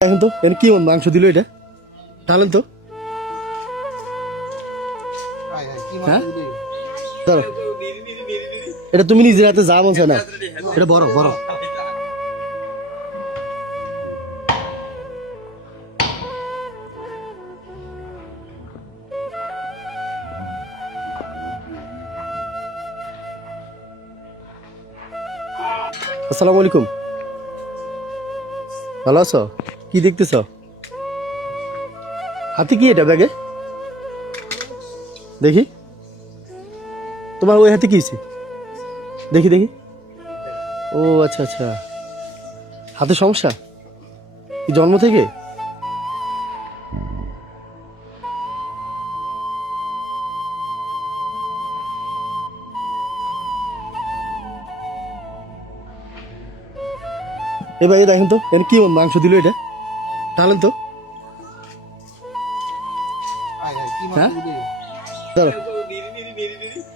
এখন তো এর কি মাংস দিল এটা ঢালেন তো হ্যাঁ ধরো এটা তুমি নিজের হাতে যা বলছো না এটা বড় বড় আসসালামু আলাইকুম ভালো আছো কি দেখতেছ হাতে কি এটা ব্যাগে দেখি তোমার ওই হাতে কি হয়েছে দেখি দেখি ও আচ্ছা আচ্ছা হাতে সমস্যা কি জন্ম থেকে এ ভাই দেখেন তো এর কি মাংস দিল এটা ঢালেন তো হ্যাঁ ধরো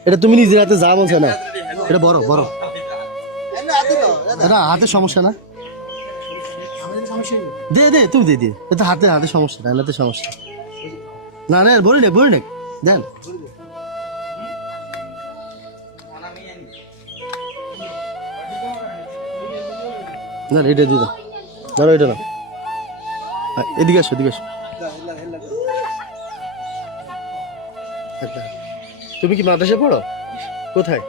এটা তুমি নিজের হাতে যা বলছো না এটা বড় বড় এটা হাতে সমস্যা না দে দে তুমি দে দিয়ে এটা হাতে হাতে সমস্যা না হাতে সমস্যা না না বলি না দেন না এটা দিয়ে দাও ধরো এটা না এদিকে আসো এদিকে আসো তুমি কি মাদ্রাসায় পড়ো কোথায়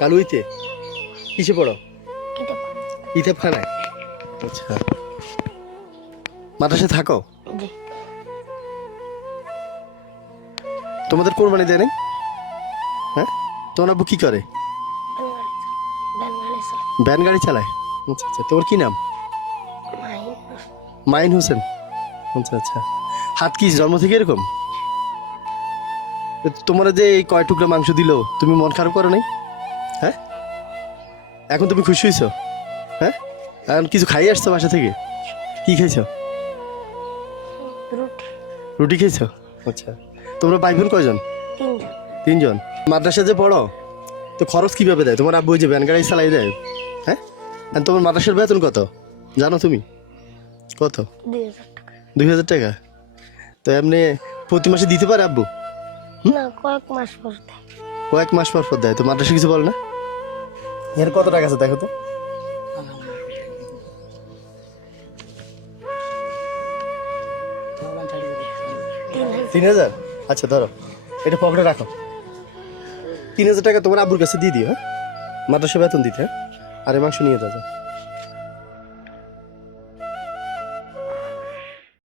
কালুইতে কিসে পড়ো ইতাবখানায় আচ্ছা মাদ্রাসায় থাকো তোমাদের কোরবানি দেয় নাই হ্যাঁ তোমার আব্বু কি করে ভ্যান গাড়ি চালায় আচ্ছা আচ্ছা তোমার কি নাম মাইন হোসেন আচ্ছা আচ্ছা হাত কি জন্ম থেকে এরকম তোমার যে এই কয় টুকরা মাংস দিল তুমি মন খারাপ করো নাই হ্যাঁ এখন তুমি খুশি হয়েছো হ্যাঁ এখন কিছু খাই আসছো বাসা থেকে কি খাইছো রুটি খেয়েছো আচ্ছা তোমরা ভাই বোন কয়জন তিনজন মাদ্রাসা যে পড়ো তো খরচ কিভাবে দেয় তোমার আব্বু যে ভ্যান গাড়ি চালাই দেয় হ্যাঁ আর তোমার মাদ্রাসার বেতন কত জানো তুমি কত 2000 টাকা তো এমনি প্রতি মাসে দিতে পারে আব্বু না কয়েক মাস পর দেয় তো মাদ্রাসা কিছু বল না এর কত টাকা আছে দেখো তো তিন হাজার আচ্ছা ধরো এটা পকেটে রাখো 3000 টাকা তোমার আব্বুর কাছে দিয়ে দিও হ্যাঁ মাদ্রাসা বেতন দিতে হ্যাঁ আরে মাংস নিয়ে যাও